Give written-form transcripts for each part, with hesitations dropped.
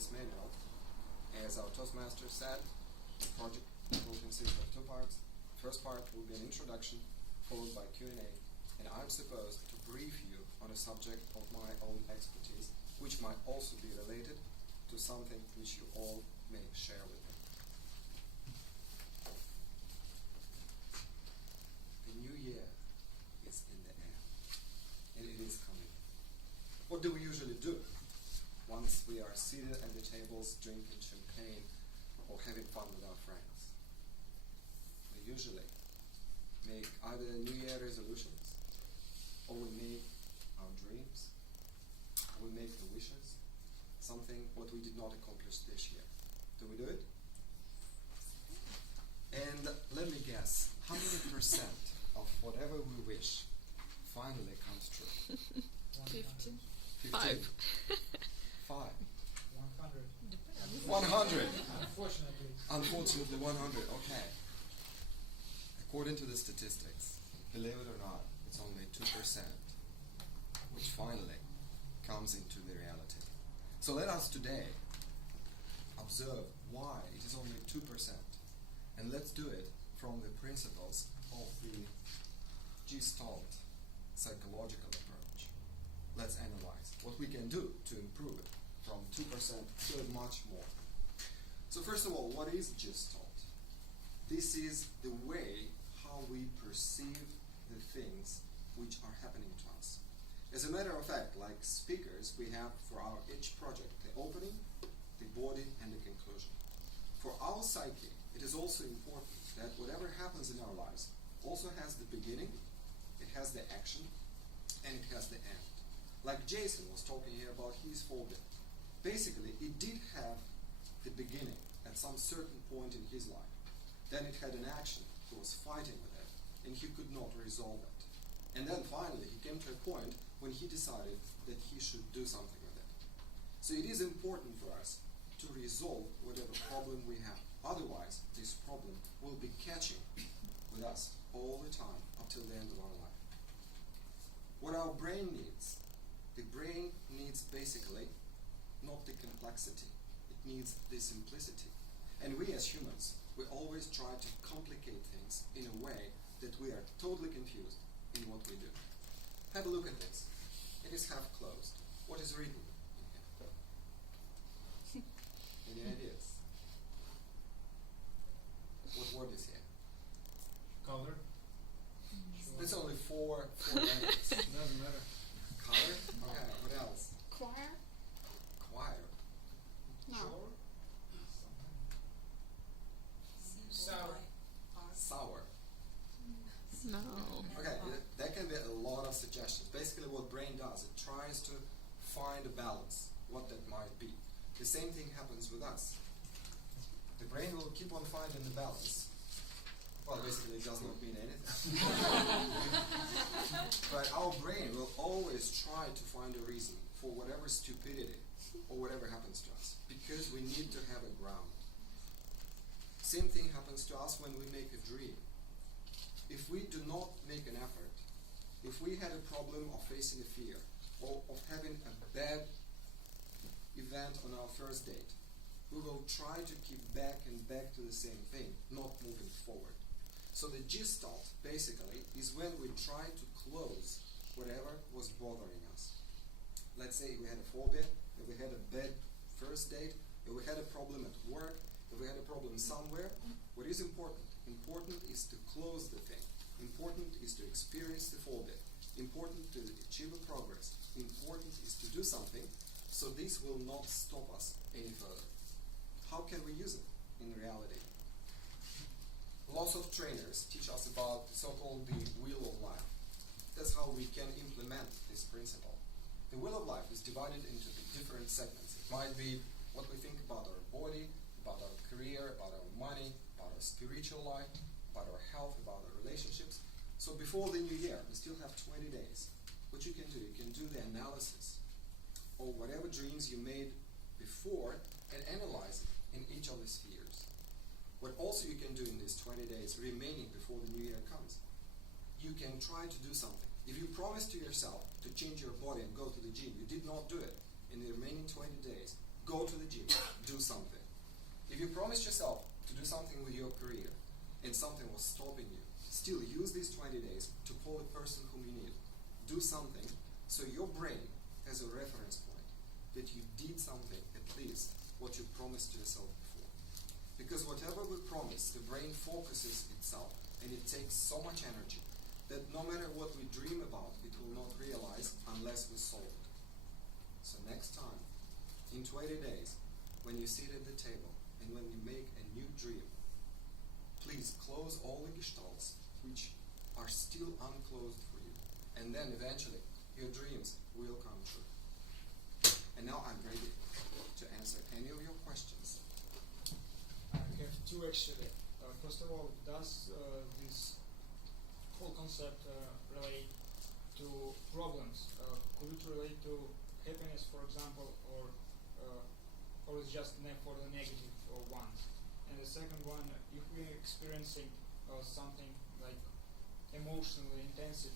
this manual. As our Toastmasters said, the project will consist of 2 parts. First part will be an introduction, followed by Q&A, and I'm supposed to brief you on a subject of my own expertise, which might also be related to something which you all may share with me. The new year is in the air, and it is coming. What do we usually do once we are seated at the tables drinking champagne or having fun with our friends? We usually make either New Year resolutions, or we make our dreams, or we make the wishes, something what we did not accomplish this year. Do we do it? And let me guess, how many percent of whatever we wish finally comes true? 50. 5. 100. 100. Unfortunately. Unfortunately, 100. Okay. According to the statistics, believe it or not, it's only 2% which finally comes into the reality. So let us today observe why it is only 2%. And let's do it from the principles of the Gestalt psychological approach. Let's analyze what we can do to improve it from 2% to much more. So first of all, what is Gestalt? This is the way how we perceive the things which are happening to us. As a matter of fact, like speakers, we have for our each project the opening, the body, and the conclusion. For our psyche, it is also important that whatever happens in our lives also has the beginning, it has the action, and it has the end. Like Jason was talking here about his phobia. Basically, it did have the beginning at some certain point in his life. Then it had an action, he was fighting with it, and he could not resolve it. And then finally, he came to a point when he decided that he should do something with it. So it is important for us to resolve whatever problem we have. Otherwise, this problem will be catching with us all the time up till the end of our life. What our brain needs, the brain needs basically not the complexity, it needs the simplicity. And we as humans, we always try to complicate things in a way that we are totally confused in what we do. Have a look at this. It is half closed. What is written in here? Any ideas? What word is here? Color. There's only four letters. Doesn't matter. Color? Okay, what else? Choir? Choir. No. Sour. Sour. No. Okay, that can be a lot of suggestions. Basically what brain does, it tries to find a balance, what that might be. The same thing happens with us. The brain will keep on finding the balance. Well, basically it does not mean anything. But our brain will always try to find a reason for whatever stupidity or whatever happens to us, because we need to have a ground. Same thing happens to us when we make a dream. If we do not make an effort, if we had a problem of facing a fear, or of having a bad event on our first date, we will try to keep back and back to the same thing, not moving forward. So the Gestalt, basically, is when we try to close whatever was bothering us. Let's say we had a phobia, if we had a bad first date, if we had a problem at work, if we had a problem somewhere, what is important? Important is to close the thing. Important is to experience the phobia. Important to achieve a progress. Important is to do something, so this will not stop us any further. How can we use it in reality? Lots of trainers teach us about the so-called the wheel of life. That's how we can implement this principle. The wheel of life is divided into the different segments. It might be what we think about our body, about our career, about our money, about our spiritual life, about our health, about our relationships. So before the new year, we still have 20 days. What you can do the analysis of whatever dreams you made before and analyze it in each of the spheres. What also you can do in these 20 days remaining before the new year comes, you can try to do something. If you promise to yourself to change your body and go to the gym, you did not do it in the remaining 20 days, go to the gym, do something. If you promised yourself to do something with your career and something was stopping you, still use these 20 days to call a person whom you need. Do something so your brain has a reference point that you did something, at least what you promised to yourself before. Because whatever we promise, the brain focuses itself and it takes so much energy that no matter what we dream about, it will not realize unless we solve it. So next time, in 20 days, when you sit at the table and when you make a new dream, please close all the gestalts which are still unclosed for you. And then eventually, your dreams will come true. And now I'm ready to answer any of your questions. I have two actually. First of all, does this whole concept relate to problems? Could it relate to happiness, for example, or is just for the negative ones? And the second one, if we're experiencing something like emotionally intensive,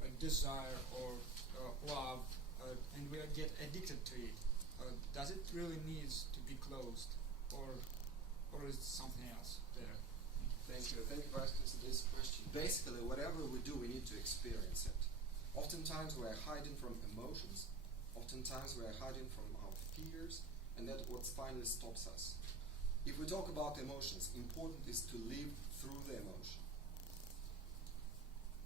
like desire or love, and we get addicted to it, does it really needs to be closed, or is it something else there? Thank you for asking this question. Basically, whatever we do, we need to experience it. Oftentimes we are hiding from emotions, oftentimes we are hiding from our fears, and that's what finally stops us. If we talk about emotions, important is to live through the emotion.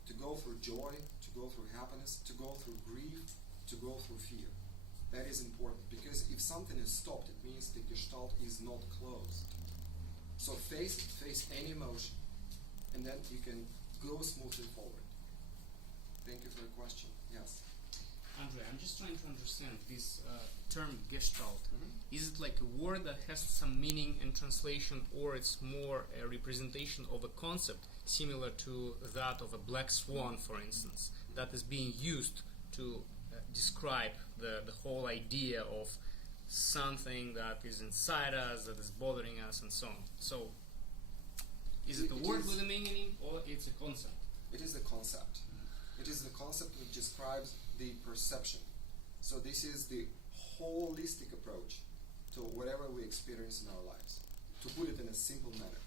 To go through joy, to go through happiness, to go through grief, to go through fear. That is important, because if something is stopped, it means the gestalt is not closed. So face any emotion, and then you can go smoothly forward. Thank you for the question. Yes? Andrey, I'm just trying to understand this term gestalt. Is it like a word that has some meaning and translation, or it's more a representation of a concept similar to that of a black swan, for instance, that is being used to describe the whole idea of something that is inside us, that is bothering us, and so on? So, is it a word with a meaning, or it's a concept? It is the concept. It is the concept that describes the perception. So this is the holistic approach to whatever we experience in our lives. To put it in a simple manner,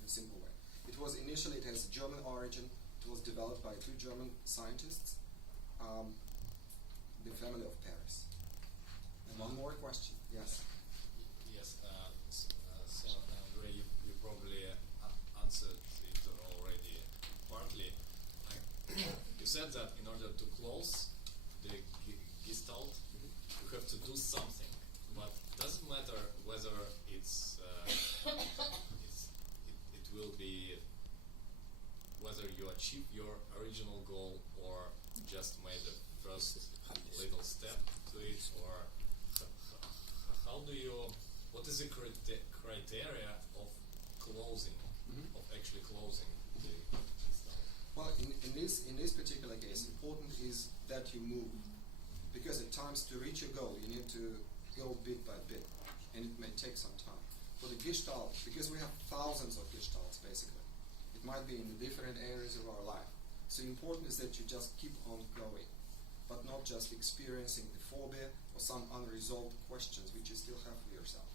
in a simple way. It has German origin. It was developed by two German scientists, the family of Paris. And one more question. Yes. Yes. So Andrey, you probably answered it already partly. You said that in order to close the gestalt, you have to do something. But does it matter whether it will be whether you achieve your original goal or just made the first little step to it, or how do you? What is the criteria of closing, of actually closing the gestalt? Well, in this particular case, important is that you move, because at times to reach your goal, you need to go bit by bit, and it may take some time. For the gestalt, because we have thousands of gestalts, basically, it might be in the different areas of our life. So important is that you just keep on going, but not just experiencing the phobia or some unresolved questions which you still have for yourself.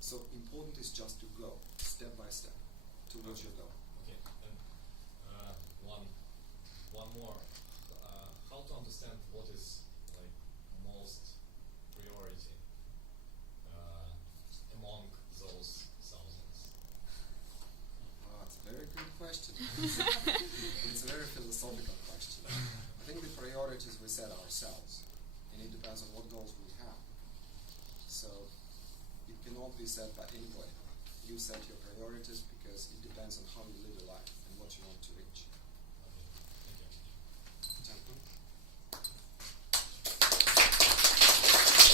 So important is just to go step by step towards your goal. Okay, and one more. How to understand what is like most priority among those thousands? Oh, it's a very good question. It's a very philosophical question. I think the priorities we set ourselves, and it depends on what goals we have. So it cannot be set by anybody. You set your priorities because it depends on how you live your life.